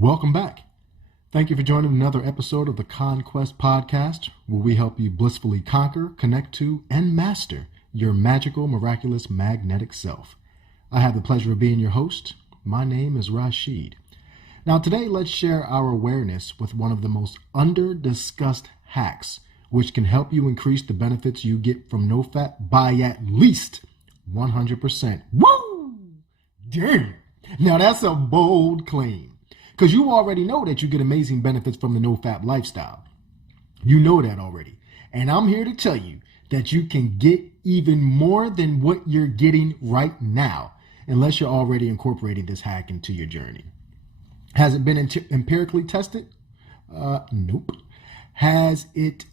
Welcome back. Thank you for joining another episode of the Conquest podcast, where we help you blissfully conquer, connect to, and master your magical, miraculous, magnetic self. I have the pleasure of being your host. My name is Rashid. Now today, let's share our awareness with one of the most under-discussed hacks, which can help you increase the benefits you get from Nofap by at least 100%. Woo! Damn! Now that's a bold claim. Because you already know that you get amazing benefits from the Nofap lifestyle. You know that already. And I'm here to tell you that you can get even more than what you're getting right now, unless you're already incorporating this hack into your journey. Has it been empirically tested? Nope. Has it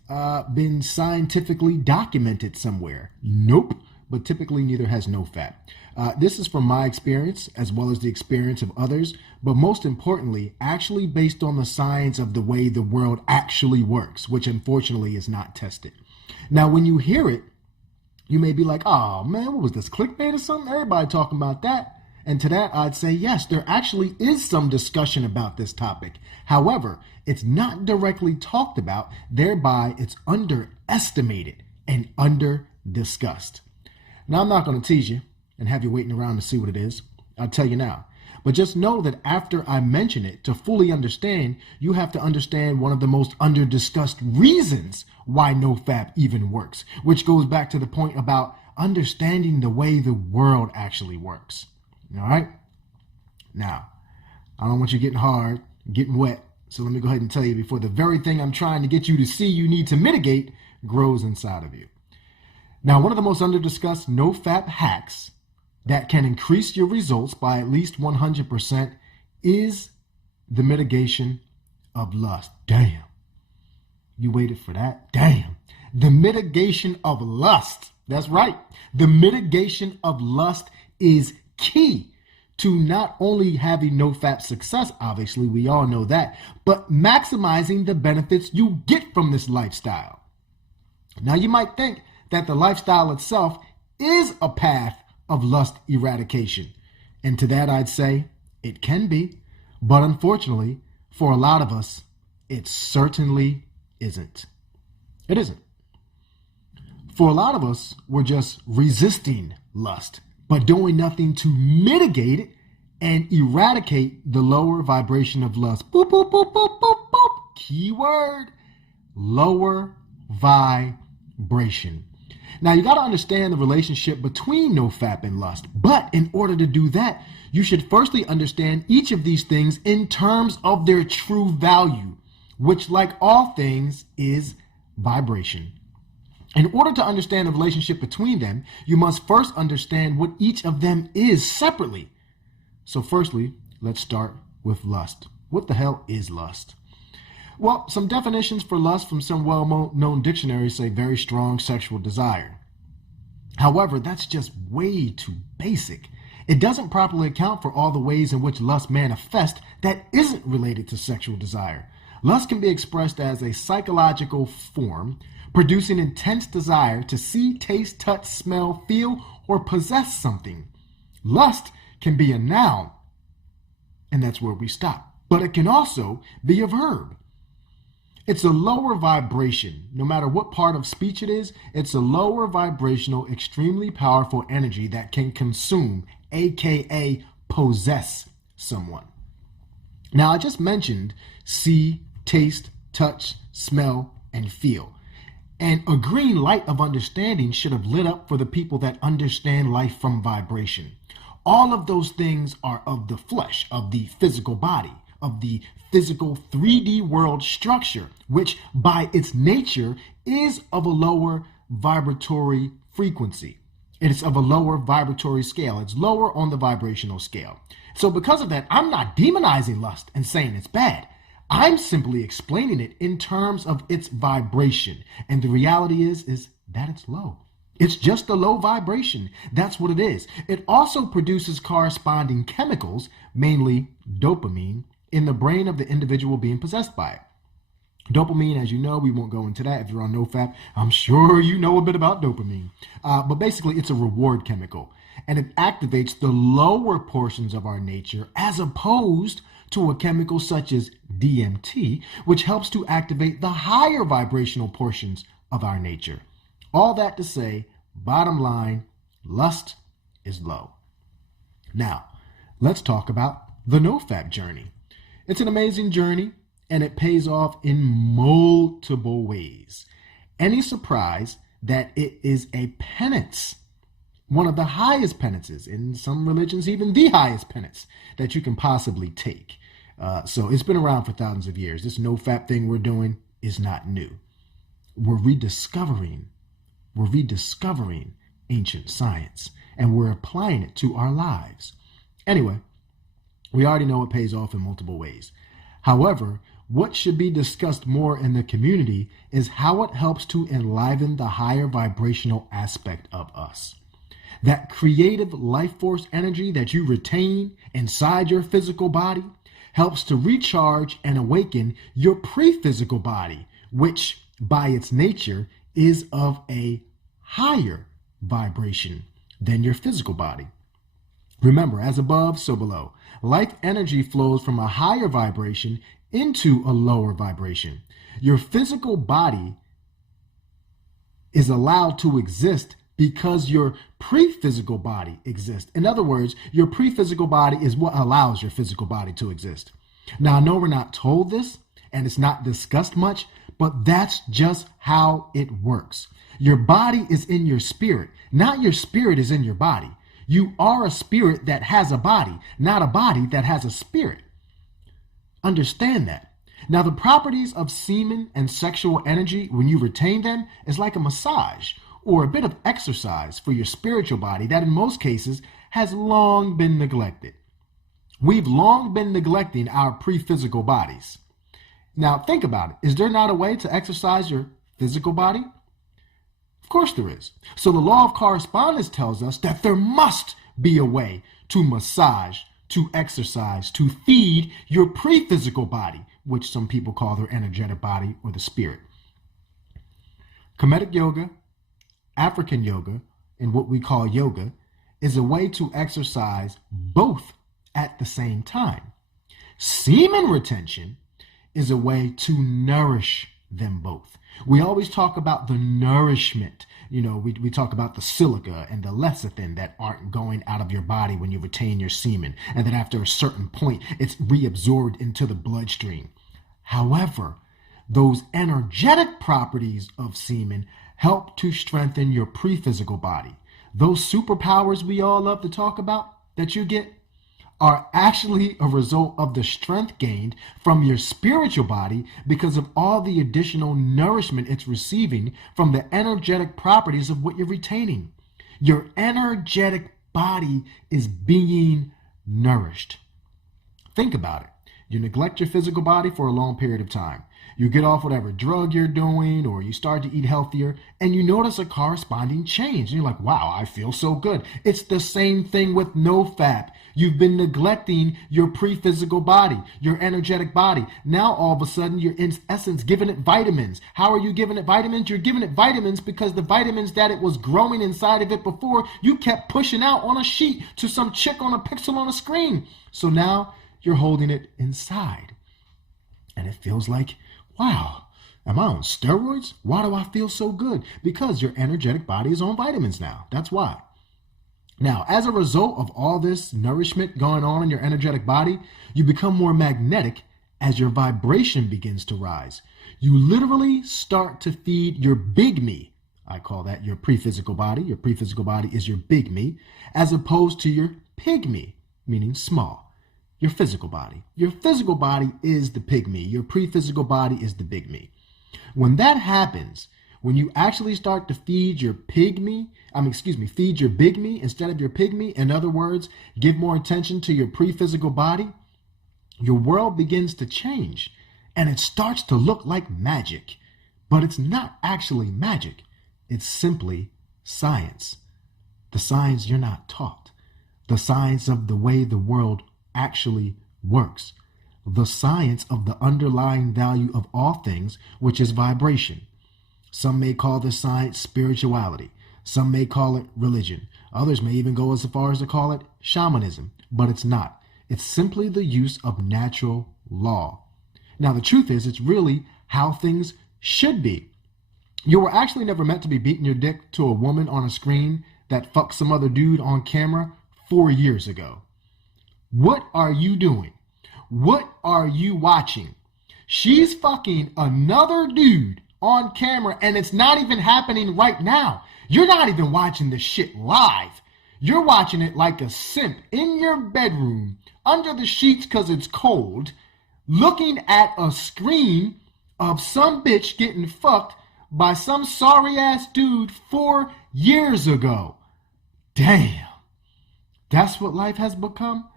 been scientifically documented somewhere? Nope. But typically neither has Nofap. This is from my experience as well as the experience of others, but most importantly, actually based on the science of the way the world actually works, which unfortunately is not tested. Now, when you hear it, you may be like, oh man, what was this, clickbait or something? Everybody talking about that. And to that, I'd say, yes, there actually is some discussion about this topic. However, it's not directly talked about, thereby it's underestimated and under-discussed. Now, I'm not going to tease you and have you waiting around to see what it is. I'll tell you now. But just know that after I mention it, to fully understand, you have to understand one of the most under-discussed reasons why Nofap even works, which goes back to the point about understanding the way the world actually works. All right? Now, I don't want you getting hard, getting wet, so let me go ahead and tell you before the very thing I'm trying to get you to see you need to mitigate grows inside of you. Now, one of the most under-discussed Nofap hacks that can increase your results by at least 100% is the mitigation of lust. Damn. You waited for that? Damn. The mitigation of lust. That's right. The mitigation of lust is key to not only having Nofap success, obviously, we all know that, but maximizing the benefits you get from this lifestyle. Now, you might think that the lifestyle itself is a path of lust eradication. And to that I'd say, it can be, but unfortunately, for a lot of us, it certainly isn't. It isn't. For a lot of us, we're just resisting lust, but doing nothing to mitigate it and eradicate the lower vibration of lust. Boop, boop, boop, boop, boop, boop. Keyword, lower vibration. Now, you got to understand the relationship between Nofap and lust. But in order to do that, you should firstly understand each of these things in terms of their true value, which, like all things, is vibration. In order to understand the relationship between them, you must first understand what each of them is separately. So firstly, let's start with lust. What the hell is lust? Well, some definitions for lust from some well-known dictionaries say very strong sexual desire. However, that's just way too basic. It doesn't properly account for all the ways in which lust manifests that isn't related to sexual desire. Lust can be expressed as a psychological form, producing intense desire to see, taste, touch, smell, feel, or possess something. Lust can be a noun, and that's where we stop. But it can also be a verb. It's a lower vibration. No matter what part of speech it is, it's a lower vibrational, extremely powerful energy that can consume, aka possess someone. Now, I just mentioned see, taste, touch, smell, and feel. And a green light of understanding should have lit up for the people that understand life from vibration. All of those things are of the flesh, of the physical body, of the physical 3D world structure, which by its nature is of a lower vibratory frequency. It is of a lower vibratory scale. It's lower on the vibrational scale. So because of that, I'm not demonizing lust and saying it's bad. I'm simply explaining it in terms of its vibration. And the reality is that it's low. It's just a low vibration. That's what it is. It also produces corresponding chemicals, mainly dopamine, in the brain of the individual being possessed by it. Dopamine, as you know, we won't go into that. If you're on Nofap, I'm sure you know a bit about dopamine. But basically, it's a reward chemical, and it activates the lower portions of our nature as opposed to a chemical such as DMT, which helps to activate the higher vibrational portions of our nature. All that to say, bottom line, lust is low. Now, let's talk about the Nofap Journey. It's an amazing journey, and it pays off in multiple ways. Any surprise that it is a penance, one of the highest penances, in some religions even the highest penance that you can possibly take. So it's been around for thousands of years. This Nofap thing we're doing is not new. We're rediscovering ancient science, and we're applying it to our lives. Anyway, we already know it pays off in multiple ways. However, what should be discussed more in the community is how it helps to enliven the higher vibrational aspect of us. That creative life force energy that you retain inside your physical body helps to recharge and awaken your pre-physical body, which by its nature is of a higher vibration than your physical body. Remember, as above, so below. Life energy flows from a higher vibration into a lower vibration. Your physical body is allowed to exist because your pre-physical body exists. In other words, your pre-physical body is what allows your physical body to exist. Now, I know we're not told this, and it's not discussed much, but that's just how it works. Your body is in your spirit, not your spirit is in your body. You are a spirit that has a body, not a body that has a spirit. Understand that. Now, the properties of semen and sexual energy, when you retain them, is like a massage or a bit of exercise for your spiritual body that in most cases has long been neglected. We've long been neglecting our pre-physical bodies. Now, think about it. Is there not a way to exercise your physical body? Of course there is. So the Law of Correspondence tells us that there must be a way to massage, to exercise, to feed your pre-physical body, which some people call their energetic body or the spirit. Kemetic yoga, African yoga, and what we call yoga, is a way to exercise both at the same time. Semen retention is a way to nourish them both. We always talk about the nourishment. We talk about the silica and the lecithin that aren't going out of your body when you retain your semen. And then after a certain point, it's reabsorbed into the bloodstream. However, those energetic properties of semen help to strengthen your pre-physical body. Those superpowers we all love to talk about that you get are actually a result of the strength gained from your spiritual body because of all the additional nourishment it's receiving from the energetic properties of what you're retaining. Your energetic body is being nourished. Think about it. You neglect your physical body for a long period of time. You get off whatever drug you're doing, or you start to eat healthier, and you notice a corresponding change. And you're like, wow, I feel so good. It's the same thing with Nofap. You've been neglecting your pre-physical body, your energetic body. Now, all of a sudden, you're in essence giving it vitamins. How are you giving it vitamins? You're giving it vitamins because the vitamins that it was growing inside of it before, you kept pushing out on a sheet to some chick on a pixel on a screen. So now you're holding it inside. And it feels like, wow, am I on steroids? Why do I feel so good? Because your energetic body is on vitamins now. That's why. Now, as a result of all this nourishment going on in your energetic body, you become more magnetic as your vibration begins to rise. You literally start to feed your big me. I call that your pre-physical body. Your pre-physical body is your big me, as opposed to your pig me, meaning small. Your physical body. Your physical body is the pig me. Your pre-physical body is the big me. When that happens, when you actually start to feed your feed your big me instead of your pig me, in other words, give more attention to your pre-physical body, your world begins to change and it starts to look like magic. But it's not actually magic. It's simply science. The science you're not taught. The science of the way the world actually works. The science of the underlying value of all things, which is vibration. Some may call this science spirituality. Some may call it religion. Others may even go as far as to call it shamanism, but it's not. It's simply the use of natural law. Now, the truth is, it's really how things should be. You were actually never meant to be beating your dick to a woman on a screen that fucked some other dude on camera 4 years ago. What are you doing? What are you watching? She's fucking another dude on camera, and it's not even happening right now. You're not even watching the shit live. You're watching it like a simp in your bedroom, under the sheets because it's cold, looking at a screen of some bitch getting fucked by some sorry-ass dude 4 years ago. Damn. That's what life has become?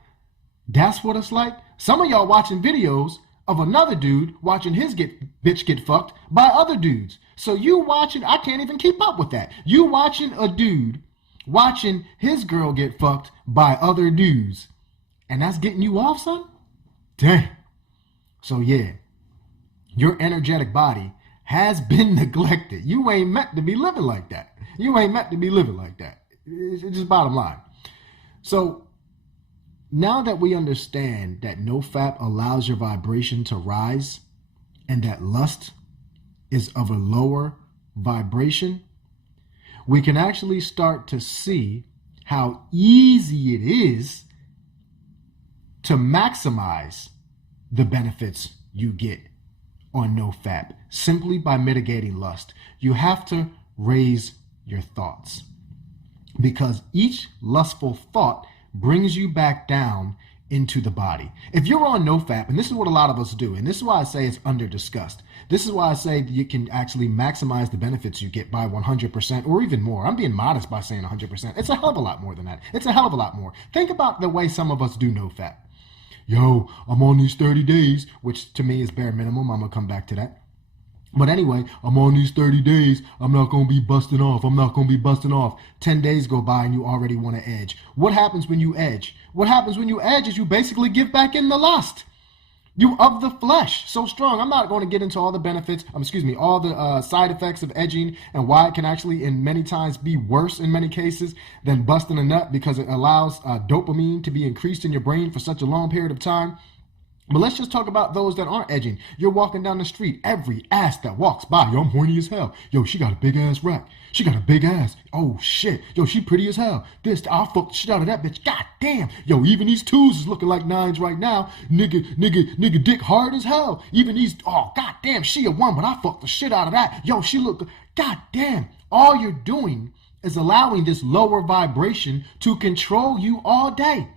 That's what it's like? Some of y'all watching videos of another dude watching his bitch get fucked by other dudes. So you watching, I can't even keep up with that. You watching a dude watching his girl get fucked by other dudes. And that's getting you off, son? Damn. So yeah, your energetic body has been neglected. You ain't meant to be living like that. You ain't meant to be living like that. It's just bottom line. So now that we understand that Nofap allows your vibration to rise and that lust is of a lower vibration, we can actually start to see how easy it is to maximize the benefits you get on Nofap simply by mitigating lust. You have to raise your thoughts, because each lustful thought brings you back down into the body. If you're on Nofap, and this is what a lot of us do, and this is why I say it's underdiscussed. This is why I say that you can actually maximize the benefits you get by 100% or even more. I'm being modest by saying 100%. It's a hell of a lot more than that. It's a hell of a lot more. Think about the way some of us do Nofap. Yo, I'm on these 30 days, which to me is bare minimum. I'm going to come back to that. But anyway, I'm on these 30 days. I'm not going to be busting off. I'm not going to be busting off. 10 days go by and you already want to edge. What happens when you edge? What happens when you edge is you basically give back in the lust. You of the flesh. So strong. I'm not going to get into all the benefits, all the side effects of edging and why it can actually in many times be worse in many cases than busting a nut, because it allows dopamine to be increased in your brain for such a long period of time. But let's just talk about those that aren't edging. You're walking down the street. Every ass that walks by, yo, I'm horny as hell. Yo, she got a big ass rack. She got a big ass. Oh, shit. Yo, she pretty as hell. I'll fuck the shit out of that bitch. God damn. Yo, even these twos is looking like nines right now. Nigga dick hard as hell. Even these, oh, god damn, she a one, but I fucked the shit out of that. Yo, she look, god damn. All you're doing is allowing this lower vibration to control you all day.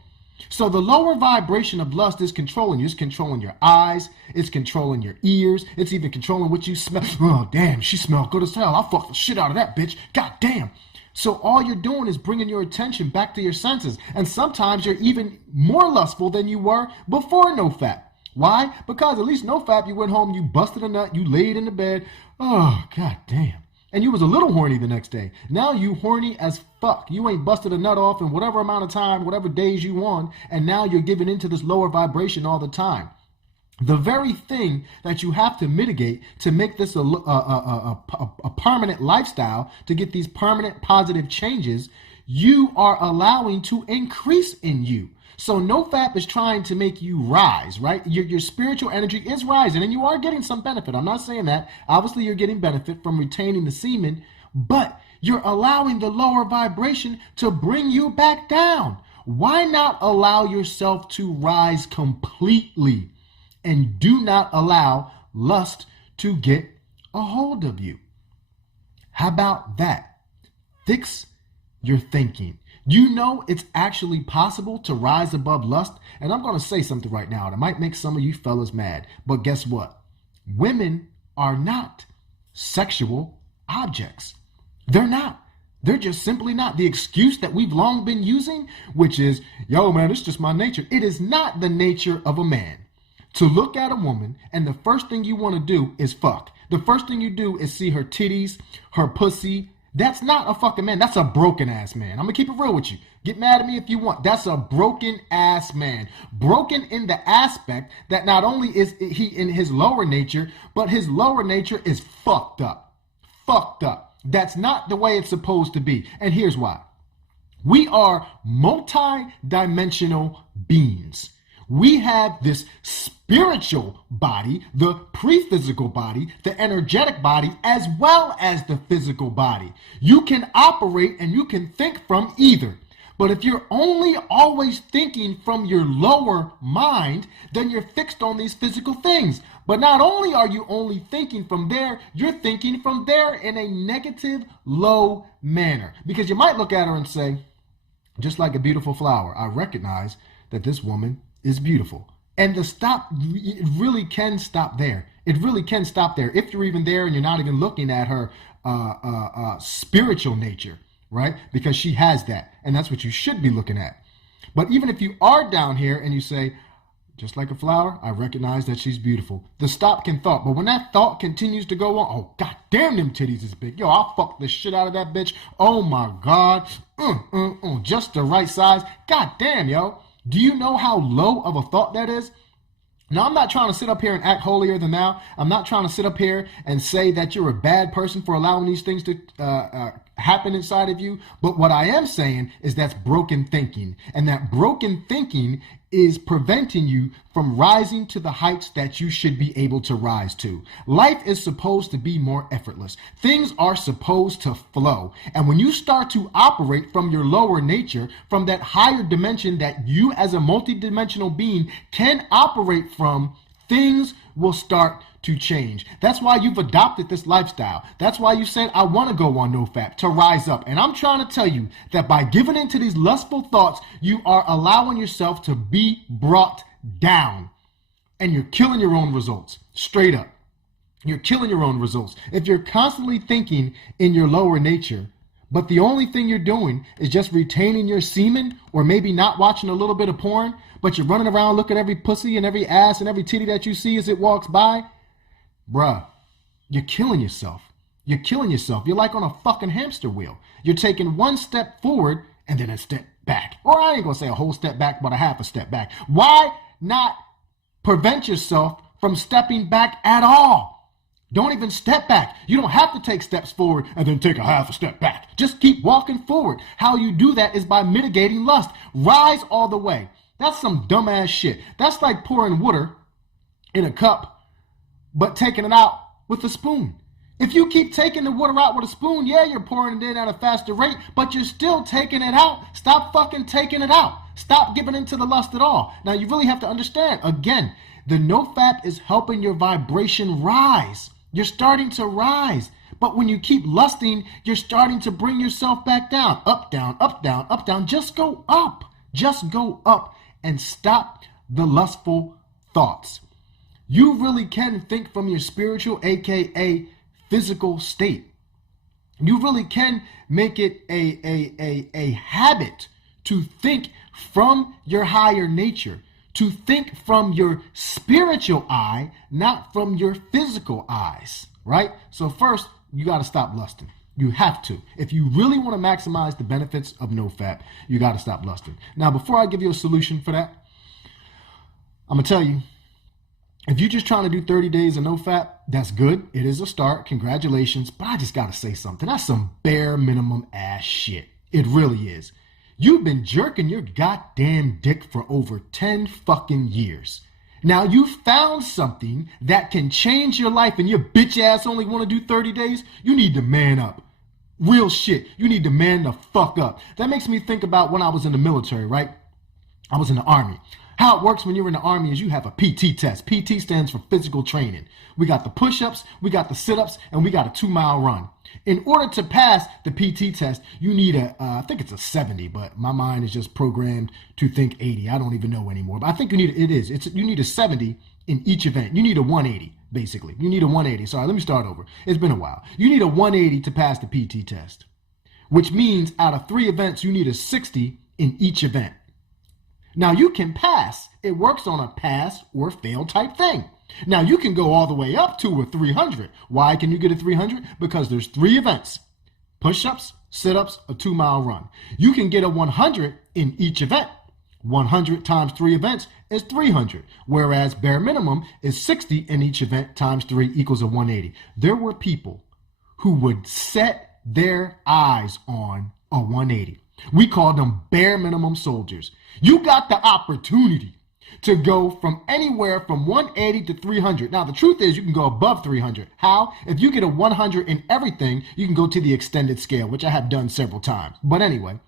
So the lower vibration of lust is controlling you. It's controlling your eyes. It's controlling your ears. It's even controlling what you smell. Oh, damn, she smells good as hell. I'll fuck the shit out of that bitch. God damn. So all you're doing is bringing your attention back to your senses. And sometimes you're even more lustful than you were before Nofap. Why? Because at least Nofap, you went home, you busted a nut, you laid in the bed. Oh, god damn. And you was a little horny the next day. Now you horny as fuck. You ain't busted a nut off in whatever amount of time, whatever days you on, and now you're giving into this lower vibration all the time. The very thing that you have to mitigate to make this a permanent lifestyle, to get these permanent positive changes, you are allowing to increase in you. So Nofap is trying to make you rise, right? Your spiritual energy is rising and you are getting some benefit. I'm not saying that. Obviously, you're getting benefit from retaining the semen, but you're allowing the lower vibration to bring you back down. Why not allow yourself to rise completely and do not allow lust to get a hold of you? How about that? Fix your thinking. You know it's actually possible to rise above lust. And I'm going to say something right now that might make some of you fellas mad. But guess what? Women are not sexual objects. They're not. They're just simply not. The excuse that we've long been using, which is, yo, man, it's just my nature. It is not the nature of a man to look at a woman and the first thing you want to do is fuck. The first thing you do is see her titties, her pussy. That's not a fucking man. That's a broken ass man. I'm gonna keep it real with you. Get mad at me if you want. That's a broken ass man. Broken in the aspect that not only is he in his lower nature, but his lower nature is fucked up. Fucked up. That's not the way it's supposed to be. And here's why. We are multi-dimensional beings. We have this spiritual body, the pre-physical body, the energetic body, as well as the physical body. You can operate and you can think from either. But if you're only always thinking from your lower mind, then you're fixed on these physical things. But not only are you only thinking from there, you're thinking from there in a negative, low manner. Because you might look at her and say, just like a beautiful flower, I recognize that this woman is beautiful. And it really can stop there. It really can stop there. If you're even there and you're not even looking at her spiritual nature, right? Because she has that. And that's what you should be looking at. But even if you are down here and you say, just like a flower, I recognize that she's beautiful. The stop can thought. But when that thought continues to go on, oh, god damn, them titties is big. Yo, I'll fuck the shit out of that bitch. Oh my God. Just the right size. God damn, yo. Do you know how low of a thought that is? Now, I'm not trying to sit up here and act holier than thou. I'm not trying to sit up here and say that you're a bad person for allowing these things to happen inside of you. But what I am saying is that's broken thinking. And that broken thinking is preventing you from rising to the heights that you should be able to rise to. Life is supposed to be more effortless. Things are supposed to flow. And when you start to operate from your lower nature, from that higher dimension that you as a multidimensional being can operate from, things will start to change. That's why you've adopted this lifestyle. That's why you said, I want to go on Nofap, to rise up. And I'm trying to tell you that by giving into these lustful thoughts, you are allowing yourself to be brought down. And you're killing your own results. Straight up. You're killing your own results. If you're constantly thinking in your lower nature, but the only thing you're doing is just retaining your semen, or maybe not watching a little bit of porn, but you're running around looking at every pussy and every ass and every titty that you see as it walks by, bruh, you're killing yourself. You're killing yourself. You're like on a fucking hamster wheel. You're taking one step forward and then a step back. Or I ain't gonna say a whole step back, but a half a step back. Why not prevent yourself from stepping back at all? Don't even step back. You don't have to take steps forward and then take a half a step back. Just keep walking forward. How you do that is by mitigating lust. Rise all the way. That's some dumbass shit. That's like pouring water in a cup, but taking it out with a spoon. If you keep taking the water out with a spoon, yeah, you're pouring it in at a faster rate, but you're still taking it out. Stop fucking taking it out. Stop giving into the lust at all. Now, you really have to understand, again, the Nofap is helping your vibration rise. You're starting to rise. But when you keep lusting, you're starting to bring yourself back down. Up, down, up, down, up, down. Just go up. Just go up and stop the lustful thoughts. You really can think from your spiritual, aka physical state. You really can make it a habit to think from your higher nature, to think from your spiritual eye, not from your physical eyes, right? So first, you got to stop lusting. You have to. If you really want to maximize the benefits of Nofap, you got to stop lusting. Now, before I give you a solution for that, I'm going to tell you, if you're just trying to do 30 days of Nofap, that's good. It is a start. Congratulations. But I just got to say something. That's some bare minimum ass shit. It really is. You've been jerking your goddamn dick for over 10 fucking years. Now you found something that can change your life and your bitch ass only want to do 30 days. You need to man up. Real shit. You need to man the fuck up. That makes me think about when I was in the military, right? I was in the Army. How it works when you're in the Army is you have a PT test. PT stands for physical training. We got the push-ups, we got the sit-ups, and we got a 2-mile run. In order to pass the PT test, you need I think it's a 70, but my mind is just programmed to think 80. I don't even know anymore. But I think you need a 70 in each event. You need a 180, basically. You need a 180. Sorry, let me start over. It's been a while. You need a 180 to pass the PT test, which means out of 3 events, you need a 60 in each event. Now, you can pass. It works on a pass or fail type thing. Now, you can go all the way up to a 300. Why can you get a 300? Because there's 3 events. Push-ups, sit-ups, a 2-mile run. You can get a 100 in each event. 100 times 3 events is 300, whereas bare minimum is 60 in each event times 3 equals a 180. There were people who would set their eyes on a 180. We called them bare minimum soldiers. You got the opportunity. to go from anywhere from 180 to 300. Now, the truth is you can go above 300. How? If you get a 100 in everything, you can go to the extended scale, which I have done several times. But anyway,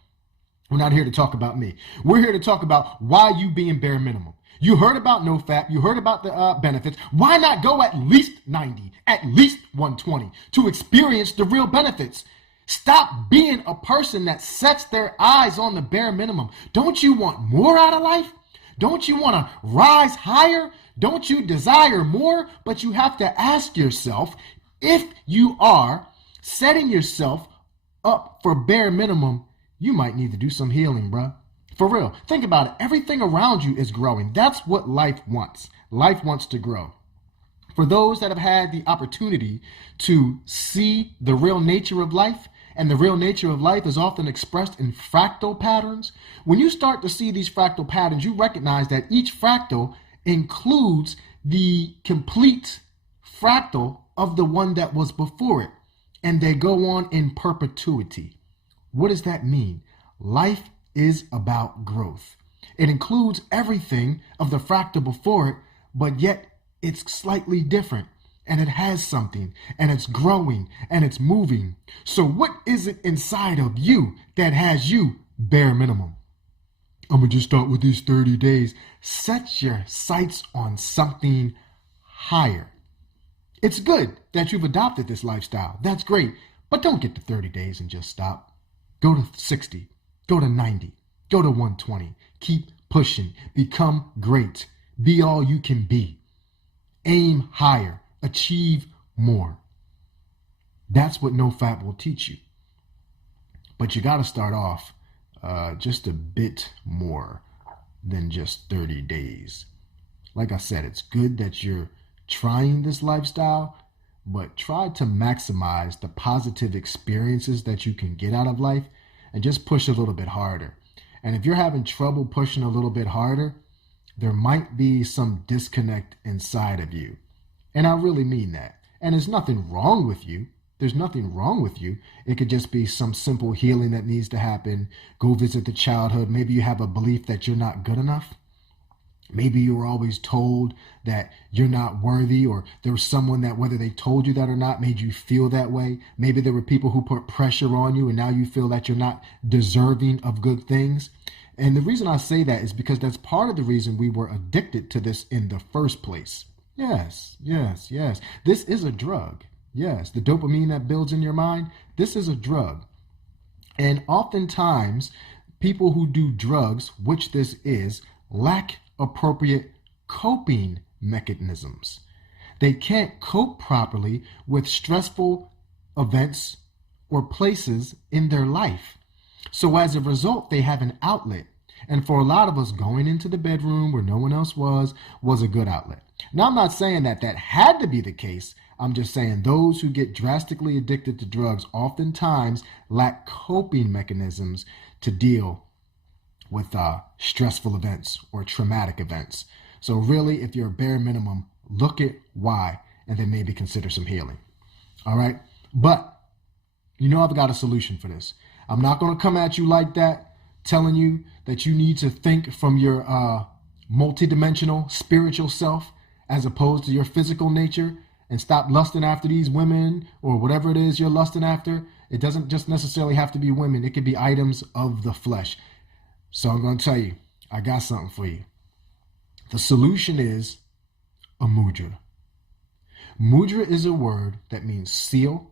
we're not here to talk about me. We're here to talk about why you being bare minimum. You heard about Nofap. You heard about the benefits. Why not go at least 90, at least 120 to experience the real benefits? Stop being a person that sets their eyes on the bare minimum. Don't you want more out of life? Don't you want to rise higher? Don't you desire more? But you have to ask yourself, if you are setting yourself up for bare minimum, you might need to do some healing, bruh. For real. Think about it. Everything around you is growing. That's what life wants. Life wants to grow. For those that have had the opportunity to see the real nature of life, and the real nature of life is often expressed in fractal patterns, when you start to see these fractal patterns, you recognize that each fractal includes the complete fractal of the one that was before it, and they go on in perpetuity. What does that mean? Life is about growth. It includes everything of the fractal before it, but yet it's slightly different, and it has something, and it's growing, and it's moving. So what is it inside of you that has you bare minimum? I'm gonna just start with these 30 days. Set your sights on something higher. It's good that you've adopted this lifestyle. That's great, but don't get to 30 days and just stop. Go to 60. Go to 90, go to 120, keep pushing, become great, be all you can be, aim higher, achieve more. That's what Nofap will teach you. But you got to start off just a bit more than just 30 days. Like I said, it's good that you're trying this lifestyle, but try to maximize the positive experiences that you can get out of life. And just push a little bit harder. And if you're having trouble pushing a little bit harder, there might be some disconnect inside of you. And I really mean that. And there's nothing wrong with you. There's nothing wrong with you. It could just be some simple healing that needs to happen. Go visit the childhood. Maybe you have a belief that you're not good enough. Maybe you were always told that you're not worthy, or there was someone that, whether they told you that or not, made you feel that way. Maybe there were people who put pressure on you and now you feel that you're not deserving of good things. And the reason I say that is because that's part of the reason we were addicted to this in the first place. Yes. This is a drug. Yes, the dopamine that builds in your mind, this is a drug. And oftentimes, people who do drugs, which this is, lack appropriate coping mechanisms. They can't cope properly with stressful events or places in their life. So as a result, they have an outlet. And for a lot of us, going into the bedroom where no one else was a good outlet. Now, I'm not saying that had to be the case. I'm just saying those who get drastically addicted to drugs oftentimes lack coping mechanisms to deal with stressful events or traumatic events. So really, if you're a bare minimum, look at why, and then maybe consider some healing. All right? But, I've got a solution for this. I'm not going to come at you like that, telling you that you need to think from your multidimensional spiritual self as opposed to your physical nature and stop lusting after these women or whatever it is you're lusting after. It doesn't just necessarily have to be women. It could be items of the flesh. So I'm going to tell you, I got something for you. The solution is a mudra. Mudra is a word that means seal,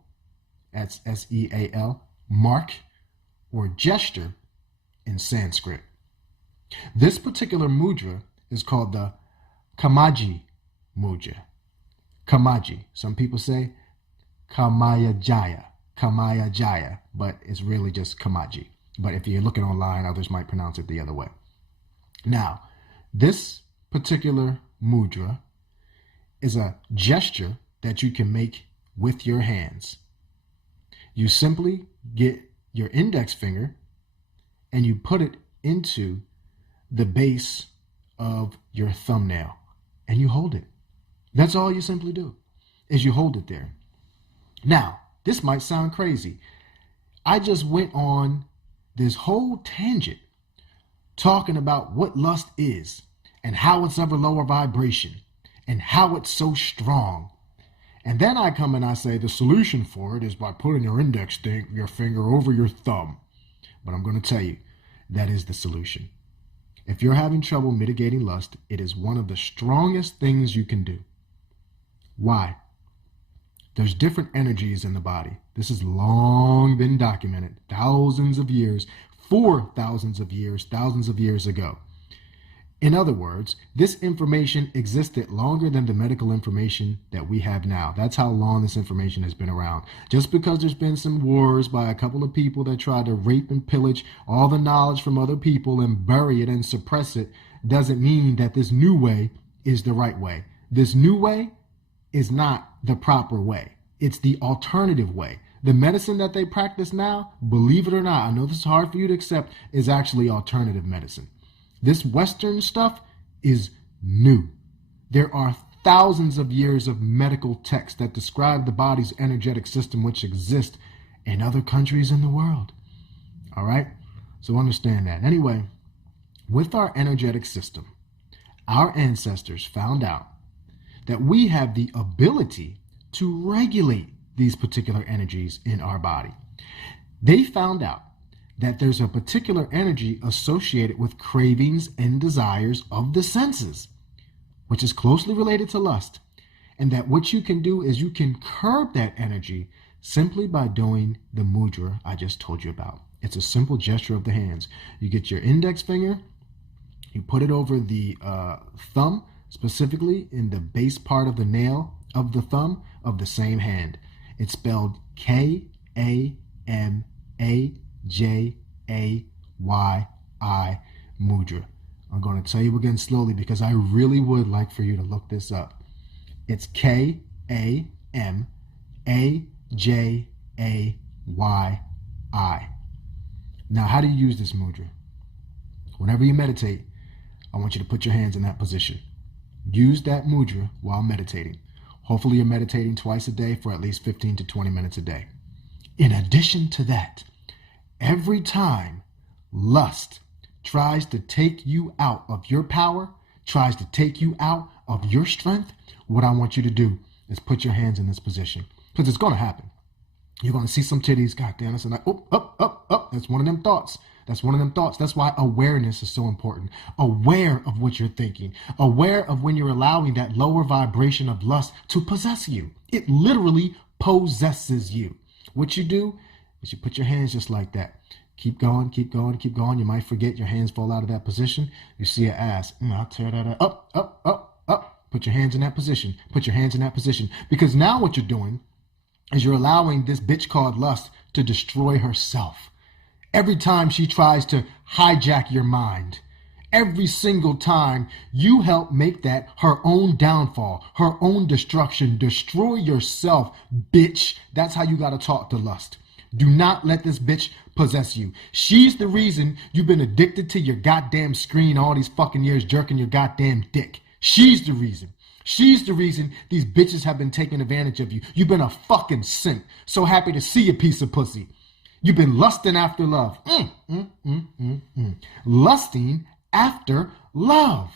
that's S-E-A-L, mark, or gesture in Sanskrit. This particular mudra is called the Kamaji mudra. Kamaji. Some people say Kamaya Jaya, but it's really just Kamaji. But if you're looking online, others might pronounce it the other way. Now, this particular mudra is a gesture that you can make with your hands. You simply get your index finger and you put it into the base of your thumbnail and you hold it. That's all you simply do, is you hold it there. Now, this might sound crazy. I just went on this whole tangent talking about what lust is. and how it's of a lower vibration and how it's so strong. And then I come and I say the solution for it is by putting your your finger over your thumb. But I'm going to tell you, that is the solution. If you're having trouble mitigating lust, it is one of the strongest things you can do. Why? There's different energies in the body. This has long been documented, thousands of years, thousands of years ago. In other words, this information existed longer than the medical information that we have now. That's how long this information has been around. Just because there's been some wars by a couple of people that try to rape and pillage all the knowledge from other people and bury it and suppress it doesn't mean that this new way is the right way. This new way is not the proper way. It's the alternative way. The medicine that they practice now, believe it or not, I know this is hard for you to accept, is actually alternative medicine. This Western stuff is new. There are thousands of years of medical texts that describe the body's energetic system, which exists in other countries in the world. All right? So understand that. Anyway, with our energetic system, our ancestors found out that we have the ability to regulate these particular energies in our body. They found out that there's a particular energy associated with cravings and desires of the senses, which is closely related to lust, and that what you can do is you can curb that energy simply by doing the mudra I just told you about. It's a simple gesture of the hands. You get your index finger, you put it over the thumb, specifically in the base part of the nail of the thumb of the same hand. It's spelled K-A-M-A-J-A-Y-I mudra. I'm going to tell you again slowly because I really would like for you to look this up. It's K-A-M-A-J-A-Y-I. Now, how do you use this mudra? Whenever you meditate, I want you to put your hands in that position. Use that mudra while meditating. Hopefully you're meditating twice a day for at least 15 to 20 minutes a day. In addition to that, every time lust tries to take you out of your power, tries to take you out of your strength, what I want you to do is put your hands in this position. Because it's going to happen. You're going to see some titties, goddamn, it's like, oh, up, up, up. That's one of them thoughts. That's one of them thoughts. That's why awareness is so important. Aware of what you're thinking. Aware of when you're allowing that lower vibration of lust to possess you. It literally possesses you. What you do is you put your hands just like that. Keep going, keep going, keep going. You might forget your hands fall out of that position. You see an ass. I'll tear that up, up, up, up. Put your hands in that position. Put your hands in that position. Because now what you're doing is you're allowing this bitch called lust to destroy herself. Every time she tries to hijack your mind, every single time you help make that her own downfall, her own destruction. Destroy yourself, bitch. That's how you got to talk to lust. Do not let this bitch possess you. She's the reason you've been addicted to your goddamn screen all these fucking years, jerking your goddamn dick. She's the reason. She's the reason these bitches have been taking advantage of you. You've been a fucking simp. So happy to see a piece of pussy. You've been lusting after love. Lusting after love.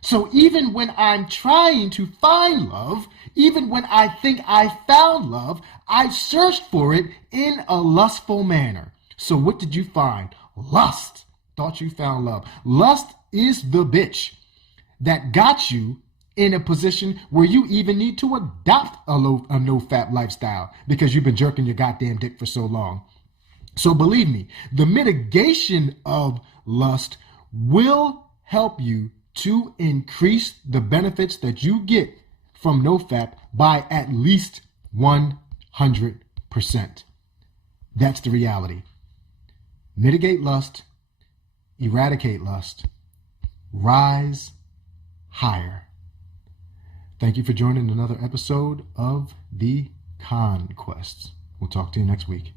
So even when I'm trying to find love, even when I think I found love, I searched for it in a lustful manner. So what did you find? Lust. Thought you found love. Lust is the bitch that got you in a position where you even need to adopt a no-fap lifestyle because you've been jerking your goddamn dick for so long. So believe me, the mitigation of lust will help you to increase the benefits that you get from nofap by at least 100%. That's the reality. Mitigate lust, eradicate lust, rise higher. Thank you for joining another episode of The Conquest. We'll talk to you next week.